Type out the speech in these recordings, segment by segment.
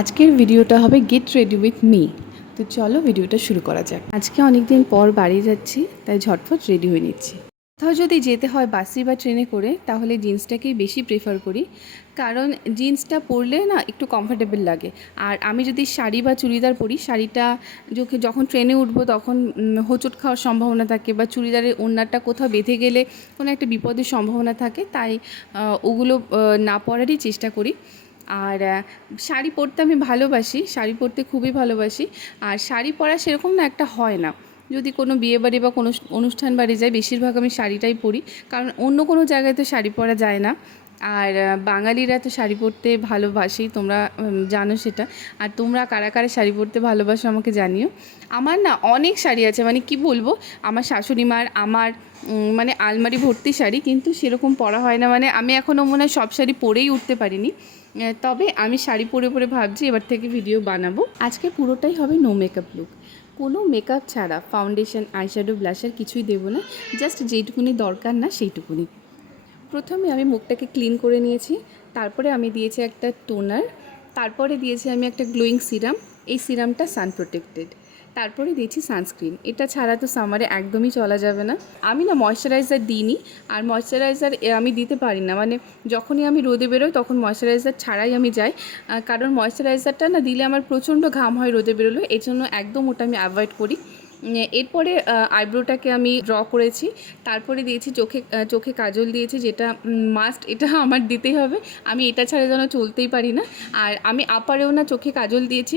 আজকের ভিডিওটা হবে গেট রেডি উইথ মি। তো চলো ভিডিওটা শুরু করা যাক। আজকে অনেক দিন পর বাড়ি যাচ্ছি, তাই ঝটফট রেডি হয়ে নিচ্ছি। কোথাও যদি যেতে হয় বাসে বা ট্রেনে করে, তাহলে জিন্সটাকেই বেশি প্রেফার করি, কারণ জিন্সটা পরলে না একটু কমফোর্টেবল লাগে। আর আমি যদি শাড়ি বা চুড়িদার পরি, শাড়িটা যখন ট্রেনে উঠবো তখন হোঁচট খাওয়ার সম্ভাবনা থাকে, বা চুড়িদারের ওড়নাটা কোথাও বেঁধে গেলে কোনো একটা বিপদের সম্ভাবনা থাকে, তাই ওগুলো না পরারই চেষ্টা করি। আর শাড়ি পরতে আমি ভালোবাসি, শাড়ি পরতে খুবই ভালোবাসি। আর শাড়ি পরা সেরকম না একটা হয় না, যদি কোনো বিয়েবাড়ি বা কোনো অনুষ্ঠান বাড়ি যাই, বেশিরভাগ আমি শাড়িটাই পরি, কারণ অন্য কোনো জায়গায় তো শাড়ি পরা যায় না। আর বাঙালিরা তো শাড়ি পরতে ভালোবাসেই, তোমরা জানো সেটা। আর তোমরা কারা কারা শাড়ি পরতে ভালোবাসো আমাকে জানিও। আমার না অনেক শাড়ি আছে, মানে কি বলবো, আমার শাশুড়ি মার, আমার মানে আলমারি ভর্তি শাড়ি, কিন্তু সেরকম পরা হয় না। মানে আমি এখনও মনে হয় সব শাড়ি পরেই উঠতে পারিনি, তবে আমি শাড়ি পরে পরে ভাবছি এবার থেকে ভিডিও বানাবো। আজকে পুরোটাই হবে নো মেকআপ লুক, কোনো মেকআপ ছাড়া, ফাউন্ডেশন, আইশ্যাডো, ব্লাশার কিছুই দেবো না, জাস্ট যেইটুকুনি দরকার না সেইটুকুনি। প্রথমে আমি মুখটাকে ক্লিন করে নিয়েছি, তারপরে আমি দিয়েছি একটা টোনার, তারপরে দিয়েছি আমি একটা গ্লোয়িং সিরাম, এই সিরামটা সান প্রোটেক্টেড, তারপরে দিয়েছি সানস্ক্রিন। এটা ছাড়া তো সামারে একদমই চলা যাবে না। আমি না ময়শ্চারাইজার দিইনি, আর ময়শ্চারাইজার আমি দিতে পারি না, মানে যখনই আমি রোদে বেরোই তখন ময়শ্চারাইজার ছাড়াই আমি যাই, কারণ ময়শ্চারাইজারটা না দিলে আমার প্রচণ্ড ঘাম হয় রোদে বেরোলে, এই জন্য একদম ওটা আমি অ্যাভয়েড করি। এরপরে আইব্রোটাকে আমি ড্র করেছি, তারপরে দিয়েছি চোখে কাজল দিয়েছি, যেটা মাস্ট, এটা আমার দিতেই হবে, আমি এটা ছাড়া যেন চলতেই পারি না। আর আমি আপারেও না চোখে কাজল দিয়েছি,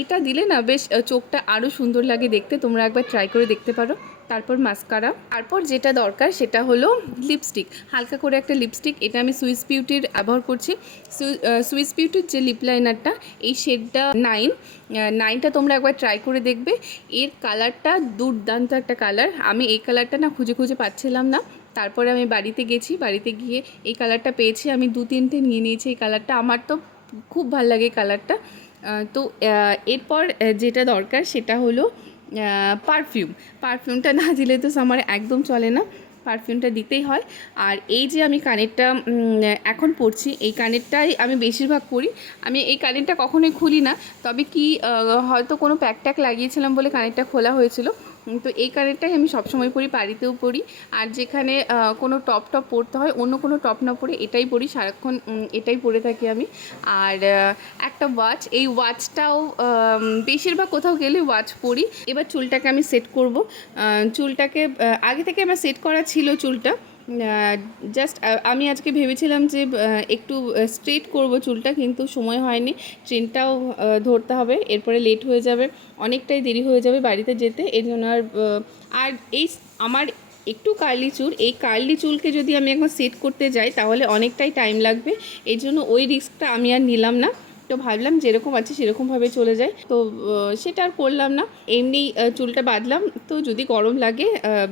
এটা দিলে না বেশ চোখটা আরও সুন্দর লাগে দেখতে, তোমরা একবার ট্রাই করে দেখতে পারো। তারপর মাস্কারা, তারপর যেটা দরকার সেটা হলো লিপস্টিক, হালকা করে একটা লিপস্টিক, এটা আমি সুইস বিউটির ব্যবহার করছি। সুইস বিউটির যে লিপ লাইনারটা, এই শেডটা 9টা তোমরা একবার ট্রাই করে দেখবে। এর কালারটা দুর্দান্ত একটা কালার, আমি এই কালারটা না খুঁজে খুঁজে পাচ্ছিলাম না, তারপরে আমি বাড়িতে গেছি, বাড়িতে গিয়ে এই কালারটা পেয়েছি, আমি 2-3টে নিয়ে নিয়েছি এই কালারটা, আমার তো খুব ভাল লাগে এই কালারটা। তো এরপর যেটা দরকার সেটা হলো পারফিউমটা না দিলে তো আমার একদম চলে না, পারফিউমটা দিতেই হয়। আর এই যে আমি কানেরটা এখন পরছি, এই কানেরটাই আমি বেশিরভাগ পরি, আমি এই কানেরটা কখনোই খুলি না, তবে কি হয়তো কোনো প্যাক ট্যাক লাগিয়েছিলাম বলে কানেরটা খোলা হয়েছিল। তো এই কানেরটাই আমি সবসময় পরি, বাড়িতেও পরি, আর যেখানে কোনো টপ পরতে হয়, অন্য কোনো টপ না পরে এটাই পরি, সারাক্ষণ এটাই পরে থাকি আমি। আর একটা ওয়াচ, এই ওয়াচটাও বেশিরভাগ কোথাও গেলে ওয়াচ পরি। এবার চুলটাকে আমি সেট করব, চুলটাকে আগে থেকে আমার সেট করা ছিল চুলটা, জাস্ট আমি আজকে ভেবেছিলাম যে একটু স্ট্রেট করব চুলটা, কিন্তু সময় হয়নি, ট্রেনটাও ধরতে হবে, এরপরে লেট হয়ে যাবে, অনেকটাই দেরি হয়ে যাবে বাড়িতে যেতে, এর জন্য আর এই আমার একটু কার্লি চুল, এই কার্লি চুলকে যদি আমি এখন সেট করতে যাই তাহলে অনেকটাই টাইম লাগবে, এই জন্য ওই রিস্কটা আমি আর নিলাম না। তো ভাবলাম যেরকম আছে সেরকমভাবে চলে যায়, তো সেটা আর করলাম না, এমনি চুলটা বাঁধলাম, তো যদি গরম লাগে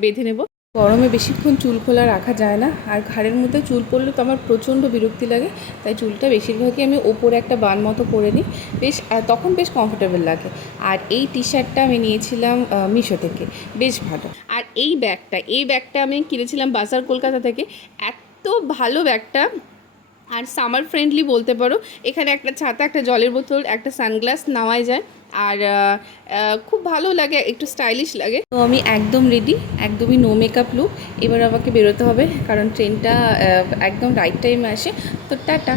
বেঁধে নেব। গরমে বেশিক্ষণ চুল খোলা রাখা যায় না, আর ঘাড়ের মধ্যে চুল পড়লে তো আমার প্রচণ্ড বিরক্তি লাগে, তাই চুলটা বেশিরভাগই আমি ওপরে একটা বান মতো করে নিই, বেশ তখন বেশ কমফোর্টেবল লাগে। আর এই টি শার্টটা আমি নিয়েছিলাম মিশো থেকে, বেশ ভালো। আর এই ব্যাগটা আমি কিনেছিলাম বাজার কলকাতা থেকে, এত ভালো ব্যাগটা, আর সামার ফ্রেন্ডলি বলতে পারো, এখানে একটা ছাতা, একটা জলের বোতল, একটা সানগ্লাস নেওয়াই যায়, আর খুব ভালো লাগে, একটু স্টাইলিশ লাগে। তো আমি একদম রেডি, একদমই নো মেকআপ লুক, এবার আমাকে বেরোতে হবে, কারণ ট্রেনটা একদম রাইট টাইমে আসে। তো টাটা।